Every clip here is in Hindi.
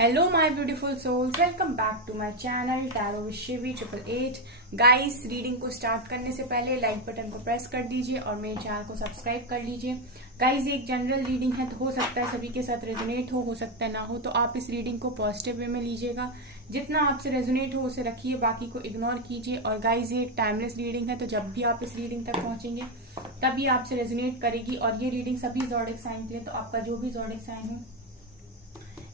Hello my beautiful souls, welcome back to my channel Tarot with Shivi 888। Guys, reading को स्टार्ट करने से पहले लाइक बटन को प्रेस कर दीजिए और मेरे चैनल को सब्सक्राइब कर लीजिए। गाइस, ये एक जनरल रीडिंग है, तो हो सकता है सभी के साथ रेजोनेट हो सकता है ना हो, तो आप इस रीडिंग को पॉजिटिव वे में लीजिएगा। जितना आपसे रेजोनेट हो उसे रखिए, बाकी को इग्नोर कीजिए। और गाइस, ये एक टाइमलेस रीडिंग है, तो जब भी आप इस रीडिंग तक पहुंचेंगे तभी आपसे रेजोनेट करेगी। और ये रीडिंग सभी ज़ोडिएक साइन के लिए, तो आपका जो भी ज़ोडिएक साइन हो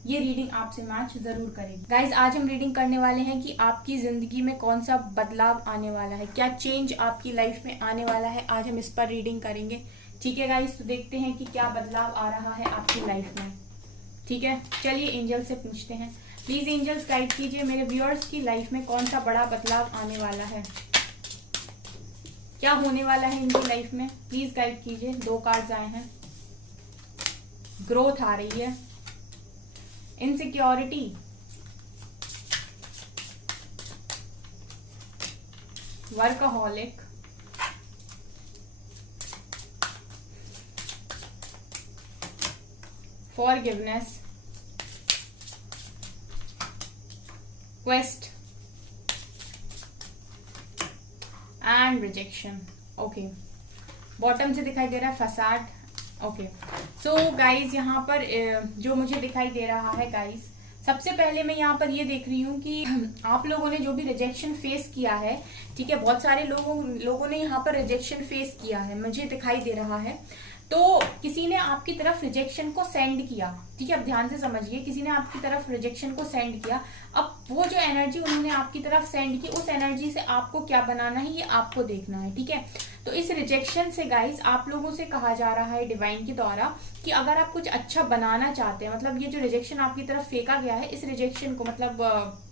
ये रीडिंग आपसे मैच जरूर करेगी। गाइज, आज हम रीडिंग करने वाले हैं कि आपकी जिंदगी में कौन सा बदलाव आने वाला है, क्या चेंज आपकी लाइफ में आने वाला है। आज हम इस पर रीडिंग करेंगे। ठीक है गाइज, तो देखते हैं कि क्या बदलाव आ रहा है आपकी लाइफ में। ठीक है, चलिए एंजल से पूछते हैं। प्लीज एंजल्स गाइड कीजिए मेरे व्यूअर्स की लाइफ में कौन सा बड़ा बदलाव आने वाला है, क्या होने वाला है इनकी लाइफ में। प्लीज गाइड कीजिए। 2 कार्ड्स आए हैं। ग्रोथ आ रही है, insecurity, workaholic, forgiveness, quest and rejection. Okay, bottom से दिखाई दे रहा है फसाड। ओके, सो गाइज, यहाँ पर जो मुझे दिखाई दे रहा है गाइज, सबसे पहले मैं यहाँ पर ये देख रही हूँ कि आप लोगों ने जो भी रिजेक्शन फेस किया है, ठीक है, बहुत सारे लोगों ने यहाँ पर रिजेक्शन फेस किया है, मुझे दिखाई दे रहा है। तो किसी ने आपकी तरफ रिजेक्शन को सेंड किया, ठीक है, अब ध्यान से समझिए, किसी ने आपकी तरफ रिजेक्शन को सेंड किया। अब वो जो एनर्जी उन्होंने आपकी तरफ सेंड की, उस एनर्जी से आपको क्या बनाना है ये आपको देखना है। ठीक है, तो इस रिजेक्शन से गाइस आप लोगों से कहा जा रहा है डिवाइन के द्वारा कि अगर आप कुछ अच्छा बनाना चाहते हैं, मतलब ये जो रिजेक्शन आपकी तरफ फेंका गया है, इस रिजेक्शन को मतलब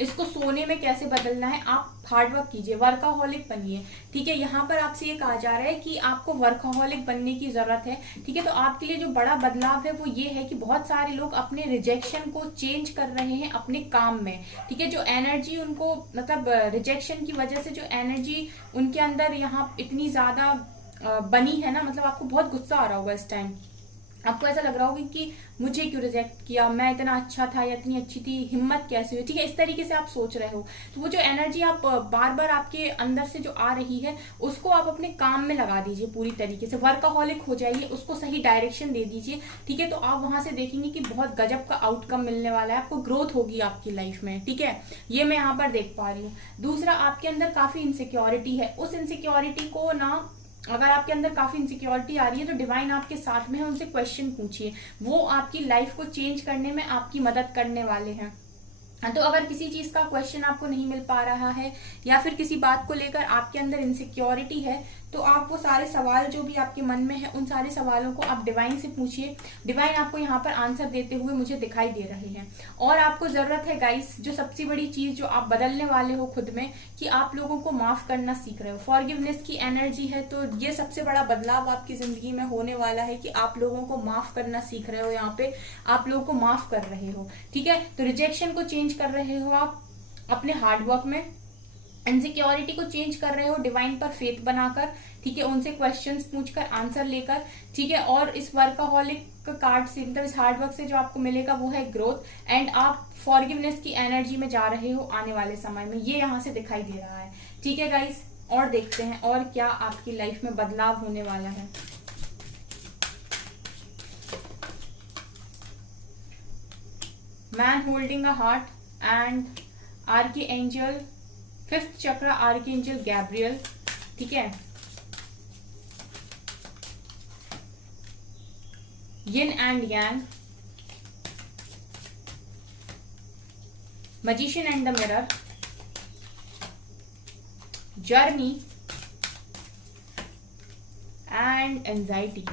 इसको सोने में कैसे बदलना है, आप हार्डवर्क कीजिए, वर्कaholic बनिए। ठीक है, यहाँ पर आपसे ये कहा जा रहा है कि आपको वर्कaholic बनने की जरूरत है। ठीक है, तो आपके लिए जो बड़ा बदलाव है वो ये है कि बहुत सारे लोग अपने रिजेक्शन को चेंज कर रहे हैं अपने काम में। ठीक है, जो एनर्जी उनको मतलब रिजेक्शन की वजह से जो एनर्जी उनके अंदर यहाँ इतनी ज्यादा बनी है ना, मतलब आपको बहुत गुस्सा आ रहा होगा इस टाइम। आपको ऐसा लग रहा होगा कि मुझे क्यों रिजेक्ट किया, मैं इतना अच्छा था या इतनी अच्छी थी, हिम्मत कैसे हुई। ठीक है, इस तरीके से आप सोच रहे हो। तो वो जो एनर्जी आप बार बार आपके अंदर से जो आ रही है उसको आप अपने काम में लगा दीजिए, पूरी तरीके से वर्कaholic हो जाइए, उसको सही डायरेक्शन दे दीजिए। ठीक है, तो आप वहां से देखेंगे कि बहुत गजब का आउटकम मिलने वाला है, आपको ग्रोथ होगी आपकी लाइफ में। ठीक है, ये मैं यहाँ पर देख पा रही हूँ। दूसरा, आपके अंदर काफी इनसिक्योरिटी है, उस इनसिक्योरिटी को ना, अगर आपके अंदर काफी इनसिक्योरिटी आ रही है तो डिवाइन आपके साथ में है, उनसे क्वेश्चन पूछिए, वो आपकी लाइफ को चेंज करने में आपकी मदद करने वाले हैं। तो अगर किसी चीज का क्वेश्चन आपको नहीं मिल पा रहा है या फिर किसी बात को लेकर आपके अंदर इनसिक्योरिटी है, तो आप वो सारे सवाल जो भी आपके मन में है उन सारे सवालों को आप डिवाइन से पूछिए। डिवाइन आपको यहाँ पर आंसर देते हुए मुझे दिखाई दे रहे हैं। और आपको जरूरत है गाइस, जो सबसे बड़ी चीज जो आप बदलने वाले हो खुद में, कि आप लोगों को माफ करना सीख रहे हो। फॉरगिवनेस की एनर्जी है, तो ये सबसे बड़ा बदलाव आपकी जिंदगी में होने वाला है कि आप लोगों को माफ करना सीख रहे हो। यहाँ पे आप लोगों को माफ कर रहे हो। ठीक है, तो रिजेक्शन को चेंज कर रहे हो आप अपने हार्डवर्क में, इनसिक्योरिटी को चेंज कर रहे हो डिवाइन पर फेथ बनाकर। ठीक है, उनसे क्वेश्चंस पूछकर आंसर लेकर। ठीक है, और इस वर्कaholic कार्ड से, मतलब इस हार्डवर्क से जो आपको मिलेगा वो है ग्रोथ, एंड आप फॉरगिवनेस की एनर्जी में जा रहे हो आने वाले समय में, ये यहाँ से दिखाई दे रहा है। ठीक है गाइस, और देखते हैं और क्या आपकी लाइफ में बदलाव होने वाला है। Man holding a heart and archangel, 5th chakra archangel Gabriel. ठीक है, yin and yang, magician and the mirror, journey and anxiety.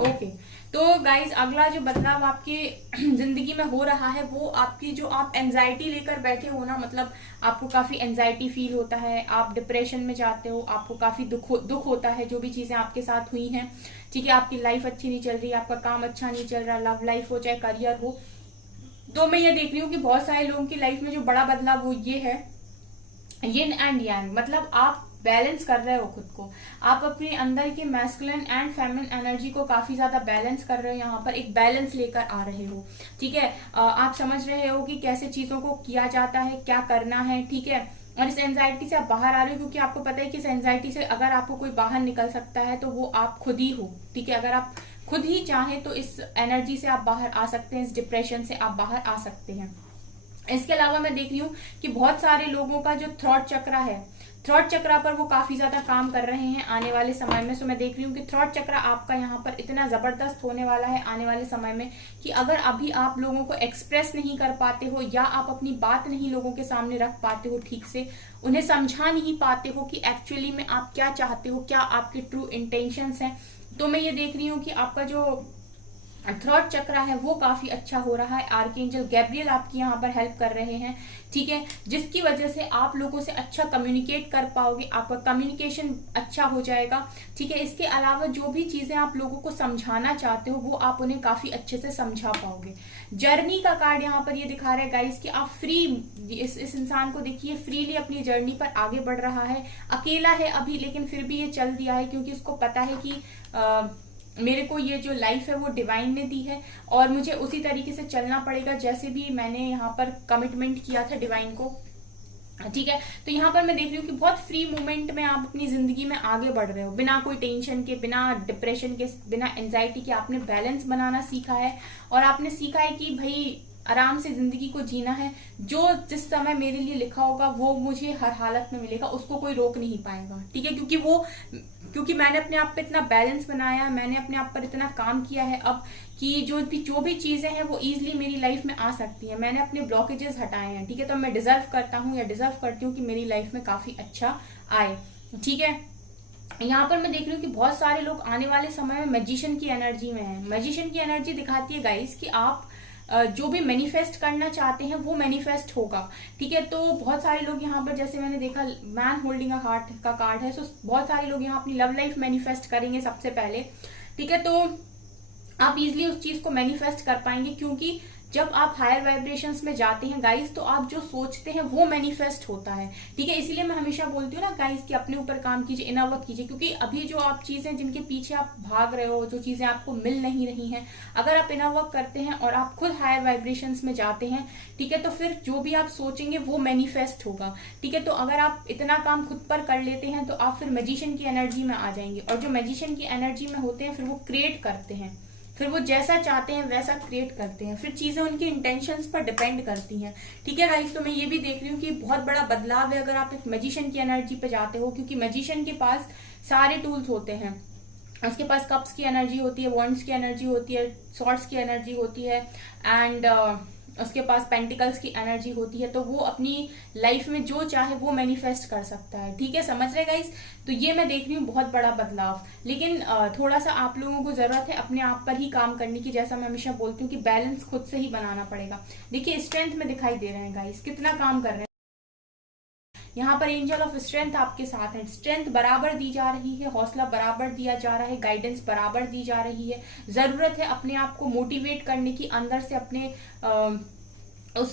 Okay, तो गाइज, अगला जो बदलाव आपके जिंदगी में हो रहा है वो आपकी जो आप एंजाइटी लेकर बैठे हो ना, मतलब आपको काफी एंजाइटी फील होता है, आप डिप्रेशन में जाते हो, आपको काफी दुख होता है जो भी चीजें आपके साथ हुई हैं। ठीक है, आपकी लाइफ अच्छी नहीं चल रही, आपका काम अच्छा नहीं चल रहा, लव लाइफ हो चाहे करियर हो। तो मैं ये देख रही हूँ कि बहुत सारे लोगों की लाइफ में जो बड़ा बदलाव वो ये है, यिन एंड यांग, मतलब आप बैलेंस कर रहे हो खुद को, आप अपने अंदर के मैस्कुलिन एंड फेमिनिन एनर्जी को काफी ज्यादा बैलेंस कर रहे हो, यहाँ पर एक बैलेंस लेकर आ रहे हो। ठीक है, आप समझ रहे हो कि कैसे चीजों को किया जाता है, क्या करना है। ठीक है, और इस एंजाइटी से आप बाहर आ रहे हो, क्योंकि आपको पता है कि इस एंजाइटी से अगर आपको कोई बाहर निकल सकता है तो वो आप खुद ही हो। ठीक है, अगर आप खुद ही चाहें तो इस एनर्जी से आप बाहर आ सकते हैं, इस डिप्रेशन से आप बाहर आ सकते हैं। इसके अलावा मैं देख रही हूँ कि बहुत सारे लोगों का जो थ्रॉट चक्रा है, थ्रॉट चक्रा पर वो काफी ज्यादा काम कर रहे हैं आने वाले समय में। सो मैं देख रही हूँ कि थ्रॉट चक्रा आपका यहाँ पर इतना जबरदस्त होने वाला है आने वाले समय में कि अगर अभी आप लोगों को एक्सप्रेस नहीं कर पाते हो या आप अपनी बात नहीं लोगों के सामने रख पाते हो, ठीक से उन्हें समझा नहीं पाते हो कि एक्चुअली में आप क्या चाहते हो, क्या आपके ट्रू इंटेंशंस हैं, तो मैं ये देख रही हूँ कि आपका जो थ्रॉट चक्रा है वो काफी अच्छा हो रहा है। आर्कएंजल गैब्रियल आपकी यहाँ पर हेल्प कर रहे हैं। ठीक है, जिसकी वजह से आप लोगों से अच्छा कम्युनिकेट कर पाओगे, आपका कम्युनिकेशन अच्छा हो जाएगा। ठीक है, इसके अलावा जो भी चीजें आप लोगों को समझाना चाहते हो वो आप उन्हें काफी अच्छे से समझा पाओगे। जर्नी का कार्ड यहाँ पर ये दिखा रहा है गाइस कि आप फ्री, इस इंसान को देखिए फ्रीली अपनी जर्नी पर आगे बढ़ रहा है। अकेला है अभी, लेकिन फिर भी ये चल दिया है क्योंकि इसको पता है कि मेरे को ये जो लाइफ है वो डिवाइन ने दी है और मुझे उसी तरीके से चलना पड़ेगा जैसे भी मैंने यहाँ पर कमिटमेंट किया था डिवाइन को। ठीक है, तो यहाँ पर मैं देख रही हूँ कि बहुत फ्री मूवमेंट में आप अपनी जिंदगी में आगे बढ़ रहे हो, बिना कोई टेंशन के, बिना डिप्रेशन के, बिना एंजाइटी के। आपने बैलेंस बनाना सीखा है और आपने सीखा है कि भाई आराम से जिंदगी को जीना है। जो जिस समय मेरे लिए लिखा होगा वो मुझे हर हालत में मिलेगा, उसको कोई रोक नहीं पाएगा। ठीक है, क्योंकि मैंने अपने आप पे इतना बैलेंस बनाया है, मैंने अपने आप पर इतना काम किया है अब कि जो भी चीजें हैं वो इजीली मेरी लाइफ में आ सकती हैं। मैंने अपने ब्लॉकेजेस हटाए हैं। ठीक है, तो मैं डिजर्व करता हूँ या डिजर्व करती हूँ कि मेरी लाइफ में काफी अच्छा आए। ठीक है, यहाँ पर मैं देख रही हूँ कि बहुत सारे लोग आने वाले समय में मैजिशियन की एनर्जी में है। मैजिशियन की एनर्जी दिखाती है गाइस कि आप जो भी मैनिफेस्ट करना चाहते हैं वो मैनिफेस्ट होगा। ठीक है, तो बहुत सारे लोग यहाँ पर, जैसे मैंने देखा मैन होल्डिंग अ हार्ट का कार्ड है, सो बहुत सारे लोग यहाँ अपनी लव लाइफ मैनिफेस्ट करेंगे सबसे पहले। ठीक है, तो आप इजिली उस चीज को मैनिफेस्ट कर पाएंगे क्योंकि जब आप हायर वाइब्रेशंस में जाते हैं गाइस तो आप जो सोचते हैं वो मैनिफेस्ट होता है। ठीक है, इसीलिए मैं हमेशा बोलती हूँ ना गाइस कि अपने ऊपर काम कीजिए, इनर वर्क कीजिए, क्योंकि अभी जो आप चीजें जिनके पीछे आप भाग रहे हो, जो चीजें आपको मिल नहीं रही हैं, अगर आप इनर वर्क करते हैं और आप खुद हायर वाइब्रेशंस में जाते हैं, ठीक है, तो फिर जो भी आप सोचेंगे वो मैनिफेस्ट होगा। ठीक है, तो अगर आप इतना काम खुद पर कर लेते हैं तो आप फिर मैजिशियन की एनर्जी में आ जाएंगे और जो मैजिशियन की एनर्जी में होते हैं फिर वो क्रिएट करते हैं, फिर वो जैसा चाहते हैं वैसा क्रिएट करते हैं, फिर चीजें उनकी इंटेंशंस पर डिपेंड करती हैं। ठीक है गाइस, तो मैं ये भी देख रही हूँ कि बहुत बड़ा बदलाव है अगर आप एक मैजिशियन की एनर्जी पे जाते हो, क्योंकि मैजिशियन के पास सारे टूल्स होते हैं। उसके पास कप्स की एनर्जी होती है, वॉन्ड्स की एनर्जी होती है, सॉर्ड्स की एनर्जी होती है एंड उसके पास पेंटिकल्स की एनर्जी होती है, तो वो अपनी लाइफ में जो चाहे वो मैनिफेस्ट कर सकता है। ठीक है, समझ रहे गाइस? तो ये मैं देख रही हूँ बहुत बड़ा बदलाव, लेकिन थोड़ा सा आप लोगों को जरूरत है अपने आप पर ही काम करने की। जैसा मैं हमेशा बोलती हूँ कि बैलेंस खुद से ही बनाना पड़ेगा। देखिए स्ट्रेंथ में दिखाई दे रहे हैं गाइस, कितना काम कर रहे हैं। यहाँ पर एंजल ऑफ स्ट्रेंथ आपके साथ है, स्ट्रेंथ बराबर दी जा रही है, हौसला बराबर दिया जा रहा है, गाइडेंस बराबर दी जा रही है। जरूरत है अपने आप को मोटिवेट करने की, अंदर से अपने उस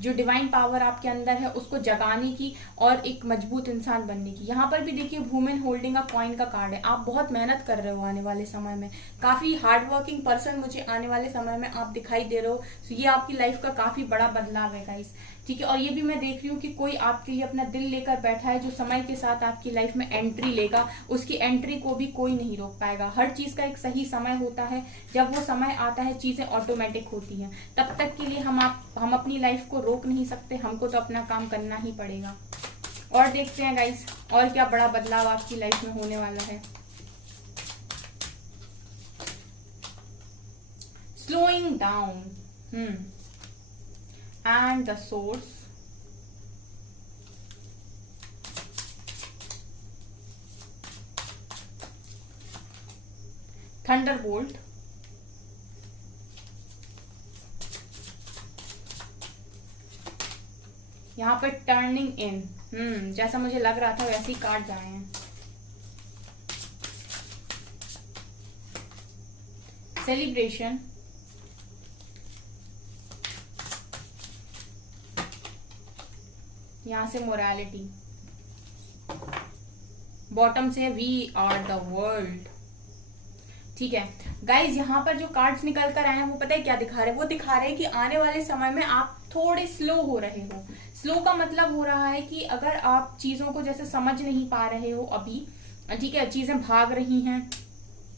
जो डिवाइन पावर आपके अंदर है उसको जगाने की और एक मजबूत इंसान बनने की। यहाँ पर भी देखिए वुमेन होल्डिंग अ कॉइन का कार्ड है। आप बहुत मेहनत कर रहे हो आने वाले समय में, काफी हार्ड वर्किंग पर्सन मुझे आने वाले समय में आप दिखाई दे रहे हो। तो ये आपकी लाइफ का काफी बड़ा बदलाव है गाइस। ठीक है, और ये भी मैं देख रही हूँ कि कोई आपके लिए अपना दिल लेकर बैठा है जो समय के साथ आपकी लाइफ में एंट्री लेगा। उसकी एंट्री को भी कोई नहीं रोक पाएगा। हर चीज का एक सही समय होता है, जब वो समय आता है चीजें ऑटोमेटिक होती हैं। तब तक के लिए हम अपनी लाइफ को रोक नहीं सकते, हमको तो अपना काम करना ही पड़ेगा। और देखते हैं गाइस और क्या बड़ा बदलाव आपकी लाइफ में होने वाला है। Slowing down and the source, thunderbolt, यहाँ पर टर्निंग इन, जैसा मुझे लग रहा था वैसे ही कार्ड आए हैं। सेलिब्रेशन, यहां से मोरालिटी, बॉटम से वी आर द वर्ल्ड। ठीक है गाइज, यहाँ पर जो कार्ड्स निकल कर आए हैं वो पता है क्या दिखा रहे हैं? वो दिखा रहे हैं कि आने वाले समय में आप थोड़े स्लो हो रहे हो। स्लो का मतलब हो रहा है कि अगर आप चीजों को जैसे समझ नहीं पा रहे हो अभी, ठीक है, चीजें भाग रही हैं,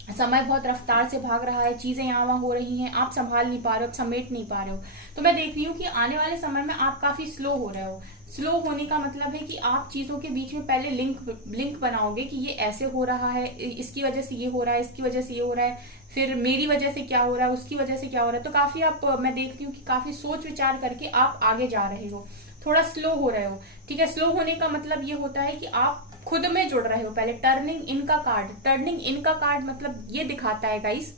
समय बहुत रफ्तार से भाग रहा है, चीजें यहाँ वहां हो रही हैं, आप संभाल नहीं पा रहे हो, समेट नहीं पा रहे हो, तो मैं देख रही हूँ कि आने वाले समय में आप काफी स्लो हो रहे हो। स्लो होने का मतलब है कि आप चीजों के बीच में पहले लिंक बनाओगे कि ये ऐसे हो रहा है, इसकी वजह से ये हो रहा है, इसकी वजह से ये हो रहा है, फिर मेरी वजह से क्या हो रहा है, उसकी वजह से क्या हो रहा है। तो काफी आप, मैं देख रही हूँ कि काफी सोच विचार करके आप आगे जा रहे हो, थोड़ा स्लो हो रहे हो। ठीक है, स्लो होने का मतलब ये होता है कि आप खुद में जुड़ रहे हो। पहले टर्निंग इन का कार्ड मतलब ये दिखाता है गाइस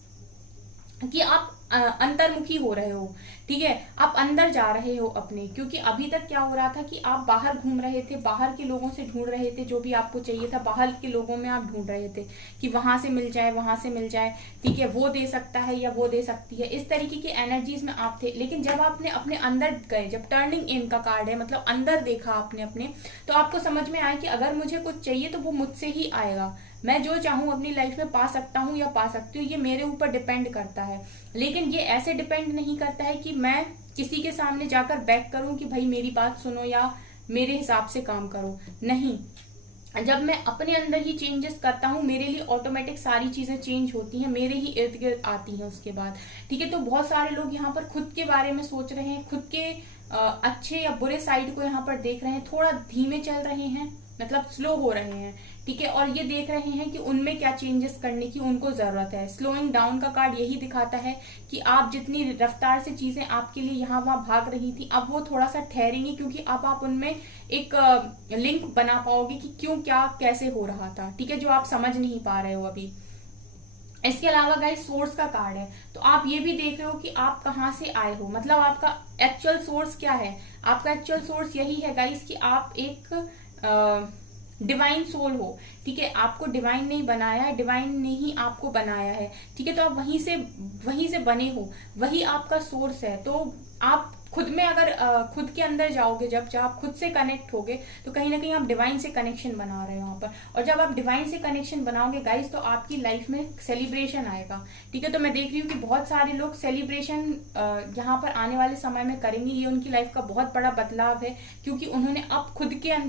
कि आप अंतर्मुखी हो रहे हो। ठीक है, आप अंदर जा रहे हो अपने, क्योंकि अभी तक क्या हो रहा था कि आप बाहर घूम रहे थे, बाहर के लोगों से ढूंढ रहे थे जो भी आपको चाहिए था, बाहर के लोगों में आप ढूंढ रहे थे कि वहां से मिल जाए, वहां से मिल जाए, ठीक है, वो दे सकता है या वो दे सकती है, इस तरीके की एनर्जीज में आप थे। लेकिन जब आपने अपने अंदर गए, जब टर्निंग इन का कार्ड है मतलब अंदर देखा आपने अपने, तो आपको समझ में आया कि अगर मुझे कुछ चाहिए तो वो मुझसे ही आएगा। मैं जो चाहूं अपनी लाइफ में पा सकता हूं या पा सकती हूँ, ये मेरे ऊपर डिपेंड करता है। लेकिन ये ऐसे डिपेंड नहीं करता है कि मैं किसी के सामने जाकर बैक करूं कि भाई मेरी बात सुनो या मेरे हिसाब से काम करो। नहीं, जब मैं अपने अंदर ही चेंजेस करता हूँ, मेरे लिए ऑटोमेटिक सारी चीजें चेंज होती हैं, मेरे ही इर्द गिर्द आती हैं उसके बाद। ठीक है, तो बहुत सारे लोग यहाँ पर खुद के बारे में सोच रहे हैं, खुद के अच्छे या बुरे साइड को यहाँ पर देख रहे हैं, थोड़ा धीमे चल रहे हैं, मतलब स्लो हो रहे हैं। ठीक है, और ये देख रहे हैं कि उनमें क्या चेंजेस करने की उनको जरूरत है। स्लोइंग डाउन का कार्ड यही दिखाता है कि आप जितनी रफ्तार से चीजें आपके लिए यहाँ वहां भाग रही थी, अब वो थोड़ा सा ठहरेंगी, क्योंकि अब आप उनमें एक लिंक बना पाओगे कि क्यों क्या कैसे हो रहा था। ठीक है, जो आप समझ नहीं पा रहे हो अभी। इसके अलावा गाइस सोर्स का कार्ड है, तो आप ये भी देख रहे हो कि आप कहाँ से आए हो, मतलब आपका एक्चुअल सोर्स क्या है। आपका एक्चुअल सोर्स यही है गाइस कि आप एक डिवाइन सोल हो। ठीक है, आपको डिवाइन नहीं बनाया है, डिवाइन ने ही आपको बनाया है। ठीक है, तो आप वहीं से बने हो, वही आपका सोर्स है। तो आप खुद में अगर खुद के अंदर जाओगे, जब आप खुद से कनेक्ट होगे, तो कहीं ना कहीं आप डिवाइन से कनेक्शन बना रहे हो वहां पर। और जब आप डिवाइन से कनेक्शन बनाओगे गाइस, तो आपकी लाइफ में सेलिब्रेशन आएगा। ठीक है, तो मैं देख रही हूँ कि बहुत सारे लोग सेलिब्रेशन यहाँ पर आने वाले समय में करेंगे। ये उनकी लाइफ का बहुत बड़ा बदलाव है, क्योंकि उन्होंने अब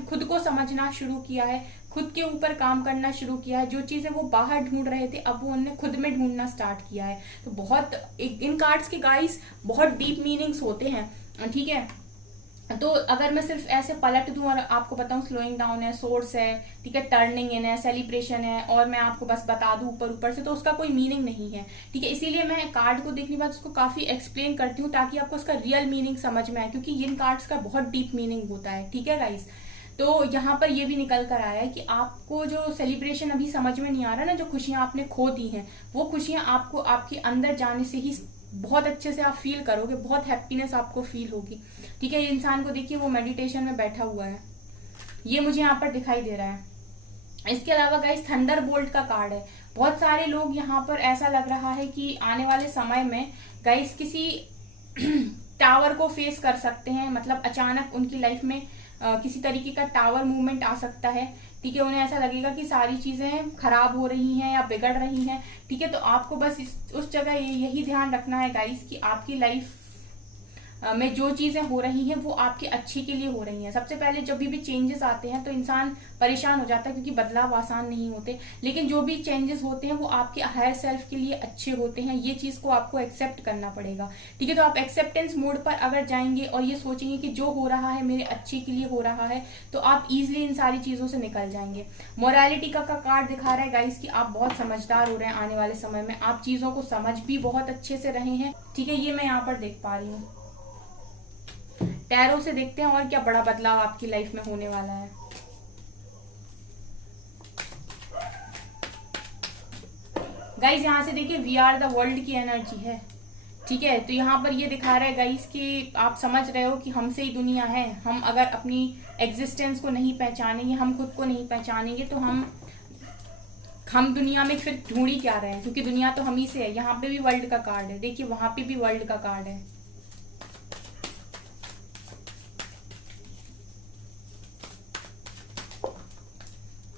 खुद को समझना शुरू किया है, खुद के ऊपर काम करना शुरू किया है। जो चीजें वो बाहर ढूंढ रहे थे, अब वो उन्होंने खुद में ढूंढना स्टार्ट किया है। तो बहुत इन कार्ड्स के गाइस बहुत डीप मीनिंग्स होते हैं। ठीक है, तो अगर मैं सिर्फ ऐसे पलट दूं और आपको बताऊं स्लोइंग डाउन है, सोर्स है, ठीक है, टर्निंग इन है, सेलिब्रेशन है, और मैं आपको बस बता दूं ऊपर ऊपर से, तो उसका कोई मीनिंग नहीं है। ठीक है, इसीलिए मैं कार्ड को देखने के बाद उसको काफी एक्सप्लेन करती हूँ, ताकि आपको उसका रियल मीनिंग समझ में आए, क्योंकि इन कार्ड्स का बहुत डीप मीनिंग होता है। ठीक है गाइस, तो यहाँ पर ये भी निकल कर आया है कि आपको जो सेलिब्रेशन अभी समझ में नहीं आ रहा ना, जो खुशियां आपने खो दी हैं, वो खुशियां आपको आपके अंदर जाने से ही बहुत अच्छे से आप फील करोगे, बहुत हैप्पीनेस आपको फील होगी। ठीक है, इंसान को देखिए वो मेडिटेशन में बैठा हुआ है, ये मुझे यहाँ पर दिखाई दे रहा है। इसके अलावा गाइस थंडर बोल्ट का कार्ड है। बहुत सारे लोग यहाँ पर ऐसा लग रहा है कि आने वाले समय में गाइस किसी टावर को फेस कर सकते हैं, मतलब अचानक उनकी लाइफ में किसी तरीके का टावर मूवमेंट आ सकता है। ठीक है, उन्हें ऐसा लगेगा कि सारी चीजें खराब हो रही हैं या बिगड़ रही हैं। ठीक है, तो आपको बस उस जगह यही ध्यान रखना है गाइस कि आपकी लाइफ में जो चीजें हो रही हैं वो आपके अच्छे के लिए हो रही हैं। सबसे पहले जब भी चेंजेस आते हैं तो इंसान परेशान हो जाता है, क्योंकि बदलाव आसान नहीं होते, लेकिन जो भी चेंजेस होते हैं वो आपके हायर सेल्फ के लिए अच्छे होते हैं। ये चीज को आपको एक्सेप्ट करना पड़ेगा। ठीक है, तो आप एक्सेप्टेंस मोड पर अगर जाएंगे और ये सोचेंगे कि जो हो रहा है मेरे अच्छे के लिए हो रहा है, तो आप इजिली इन सारी चीजों से निकल जाएंगे। मोरालिटी का कार्ड दिखा रहा है गाइस कि आप बहुत समझदार हो रहे हैं आने वाले समय में, आप चीजों को समझ भी बहुत अच्छे से रहे हैं। ठीक है, ये मैं यहाँ पर देख पा रही हूँ। टैरो से देखते हैं और क्या बड़ा बदलाव आपकी लाइफ में होने वाला है। गाइस यहाँ से देखिए वी आर द वर्ल्ड की एनर्जी है। ठीक है, तो यहाँ पर ये दिखा रहा है गाइस कि आप समझ रहे हो कि हमसे ही दुनिया है। हम अगर अपनी एग्जिस्टेंस को नहीं पहचानेंगे, हम खुद को नहीं पहचानेंगे, तो हम दुनिया में फिर ढूंढ ही क्या रहे हैं, क्योंकि दुनिया तो हम ही से है। यहाँ पे भी वर्ल्ड का कार्ड है, देखिए वहां पे भी वर्ल्ड का कार्ड है।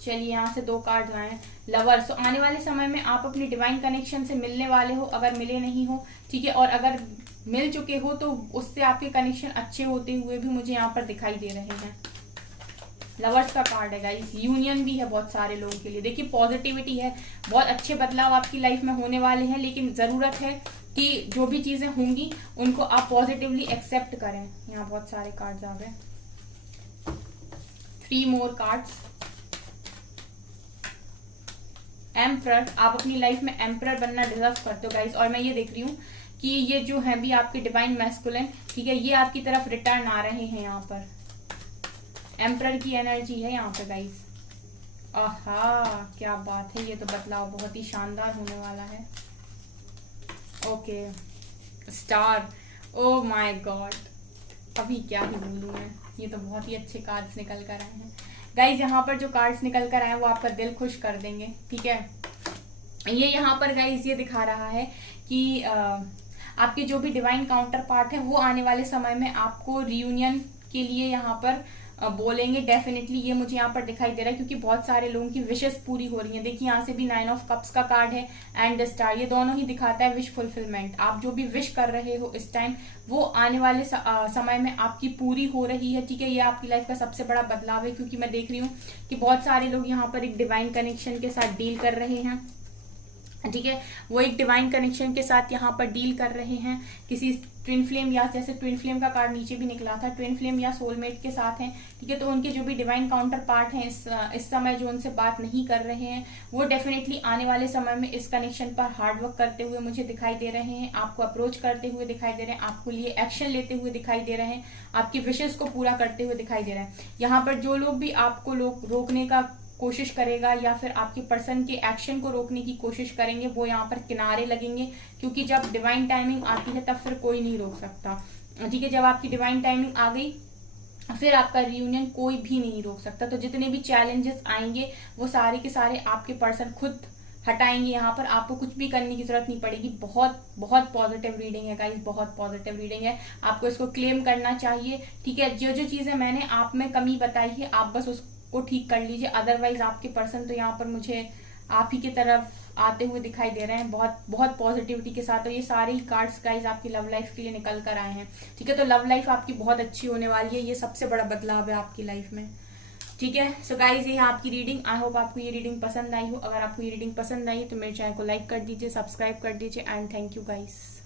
चलिए यहाँ से 2 कार्ड आए। लवर्स, तो आने वाले समय में आप अपनी डिवाइन कनेक्शन से मिलने वाले हो, अगर मिले नहीं हो, ठीक है, और अगर मिल चुके हो तो उससे आपके कनेक्शन अच्छे होते हुए भी मुझे यहाँ पर दिखाई दे रहे हैं। लवर्स का कार्ड है गाइस, यूनियन भी है बहुत सारे लोगों के लिए। देखिए पॉजिटिविटी है, बहुत अच्छे बदलाव आपकी लाइफ में होने वाले हैं, लेकिन जरूरत है कि जो भी चीजें होंगी उनको आप पॉजिटिवली एक्सेप्ट करें। यहाँ बहुत सारे कार्ड्स आ गए। 3 मोर कार्ड्स। एम्परर, आप अपनी लाइफ में एम्परर बनना डिजर्व करते हो गाइस, और मैं ये देख रही हूँ कि ये जो है भी आपके डिवाइन मैस्कुलिन, ठीक है, ये आपकी तरफ रिटर्न आ रहे हैं। यहाँ पर एम्परर की एनर्जी है यहाँ पे गाइस। आहा, क्या बात है, ये तो बदलाव बहुत ही शानदार होने वाला है। Okay, star, oh my God, अभी क्या ही बोलूं मैं, ये तो बहुत ही अच्छे कार्ड्स निकल कर आए हैं गाइज। यहाँ पर जो कार्ड्स निकल कर आए वो आपका दिल खुश कर देंगे, ठीक है। ये यहाँ पर गाइज ये दिखा रहा है कि आपके जो भी डिवाइन काउंटर पार्ट है वो आने वाले समय में आपको रियूनियन के लिए यहाँ पर बोलेंगे डेफिनेटली। ये मुझे यहाँ पर दिखाई दे रहा है क्योंकि बहुत सारे लोगों की विशेस पूरी हो रही हैं। देखिए यहाँ से भी 9 ऑफ कप्स का कार्ड है एंड स्टार, ये दोनों ही दिखाता है विश फुलफिलमेंट। आप जो भी विश कर रहे हो इस टाइम वो आने वाले समय में आपकी पूरी हो रही है, ठीक है। ये आपकी लाइफ का सबसे बड़ा बदलाव है क्योंकि मैं देख रही हूँ कि बहुत सारे लोग यहाँ पर एक डिवाइन कनेक्शन के साथ डील कर रहे हैं, ठीक है। वो एक डिवाइन कनेक्शन के साथ यहाँ पर डील कर रहे हैं किसी ट्विन फ्लेम, या जैसे ट्विन फ्लेम का कार्ड नीचे भी निकला था, ट्विन फ्लेम या सोलमेट के साथ हैं, ठीक है। तो उनके जो भी डिवाइन काउंटर पार्ट हैं इस समय जो उनसे बात नहीं कर रहे हैं वो डेफिनेटली आने वाले समय में इस कनेक्शन पर हार्ड वर्क करते हुए मुझे दिखाई दे रहे हैं, आपको अप्रोच करते हुए दिखाई दे रहे हैं, आपको लिए एक्शन लेते हुए दिखाई दे रहे हैं, आपकी विशेष को पूरा करते हुए दिखाई दे रहे हैं। यहाँ पर जो लोग भी आपको रोकने का कोशिश करेगा या फिर आपके पर्सन के एक्शन को रोकने की कोशिश करेंगे वो यहाँ पर किनारे लगेंगे, क्योंकि जब डिवाइन टाइमिंग आती है तब फिर कोई नहीं रोक सकता, ठीक है। जब आपकी डिवाइन टाइमिंग आ गई फिर आपका रियूनियन कोई भी नहीं रोक सकता। तो जितने भी चैलेंजेस आएंगे वो सारे के सारे आपके पर्सन खुद हटाएंगे। यहाँ पर आपको कुछ भी करने की जरूरत नहीं पड़ेगी। बहुत बहुत पॉजिटिव रीडिंग है गाइस, बहुत पॉजिटिव रीडिंग है, आपको इसको क्लेम करना चाहिए, ठीक है। जो जो चीजें मैंने आप में कमी बताई है आप बस को ठीक कर लीजिए, अदरवाइज आपके पर्सन तो यहाँ पर मुझे आप ही की तरफ आते हुए दिखाई दे रहे हैं बहुत बहुत पॉजिटिविटी के साथ। तो ये सारे ही कार्ड्स गाइज आपकी लव लाइफ के लिए निकल कर आए हैं, ठीक है। तो लव लाइफ आपकी बहुत अच्छी होने वाली है, ये सबसे बड़ा बदलाव है आपकी लाइफ में, ठीक है। सो गाइज ये है आपकी रीडिंग। आई होप आपको ये रीडिंग पसंद आई हो। अगर आपको ये रीडिंग पसंद आई तो मेरे चैनल को लाइक कर दीजिए, सब्सक्राइब कर दीजिए एंड थैंक यू गाइज।